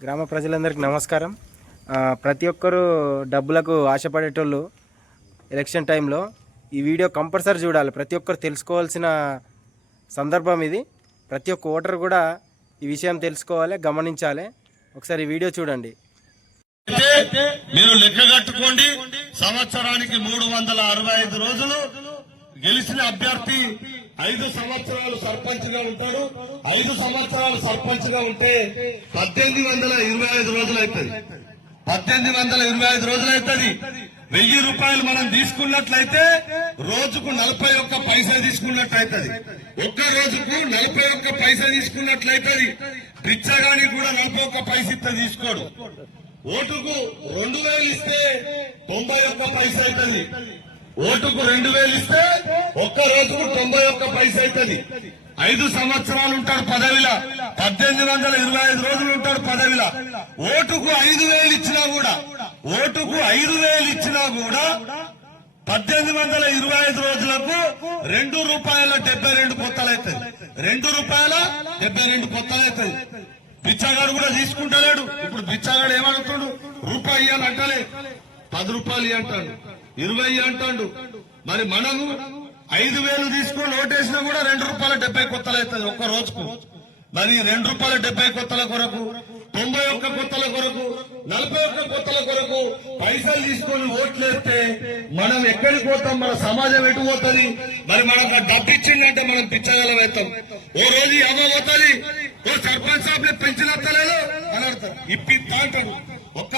గ్రామ ప్రజలందరికీ నమస్కారం. ప్రతి ఒక్కరూ డబ్బులకు ఆశపడేటోళ్ళు ఎలక్షన్ టైంలో ఈ వీడియో కంపల్సరీ చూడాలి. ప్రతి ఒక్కరు తెలుసుకోవాల్సిన సందర్భం ఇది. ప్రతి ఒక్క ఓటర్ కూడా ఈ విషయం తెలుసుకోవాలి, గమనించాలి. ఒకసారి ఈ వీడియో చూడండి. మీరు లెక్క కట్టుకోండి, సంవత్సరానికి 365 రోజులు గెలిచిన అభ్యర్థి 5 సంవత్సరాలు సర్పంచ్ గా ఉంటాడు. 5 సంవత్సరాలు సర్పంచ్ గా ఉంటే 1825 రోజులు అవుతుంది. 1825 రోజులు అవుతుంది. 1000 రూపాయలు మనం తీసుకున్నట్లయితే రోజుకు 41 పైసా తీసుకున్నట్లయితుంది. ఒక్క రోజుకు 41 పైసా తీసుకున్నట్లయితుంది. బిచ్చగానికి కూడా 41 పైసా తీసుకోడు. ఓటుకు 2000 ఇస్తే 91 పైసా అవుతుంది. ఓటుకు 2000 ఇస్తే ఒక్క రోజుకు 91 పైసా అవుతుంది. 5 సంవత్సరాలు ఉంటాడు పదవిలా, 1825 రోజులు ఉంటాడు పదవిలా. ఓటుకు 5000 ఇచ్చినా కూడా 1825 రోజులకు ₹2.72 పొత్తలవుతుంది. ₹2.72 పొత్తలవుతుంది. బిచ్చగాడు కూడా తీసుకుంటలేడు. ఇప్పుడు బిచ్చగాడు ఏమంటాడు? రూపాయి ఇవ్వాలి అంటలే, 10 రూపాయలు అంటాడు, 20 అంటాడు. మరి మనము 5000 తీసుకొని ఓటేసినా కూడా ₹2.70 కొత్తలు అవుతుంది ఒక్క రోజుకు. మరి ₹2.70 కొత్తల కొరకు, 91 కొత్తల కొరకు, 41 కొత్తల కొరకు పైసలు తీసుకొని ఓట్లేస్తే మనం ఎక్కడికి పోతాం? మన సమాజం ఎటు పోతుంది? మరి మనకు డబ్బు ఇచ్చిందంటే మనం పిచ్చగలం అవుతాం. ఓ రోజు అమ్మ పోతుంది, ఓ సర్పంచ్ సాబ్ పెంచిన వస్తలేదు అని అడతారు, ఇప్పిస్తా అంటాడు. ఒక్క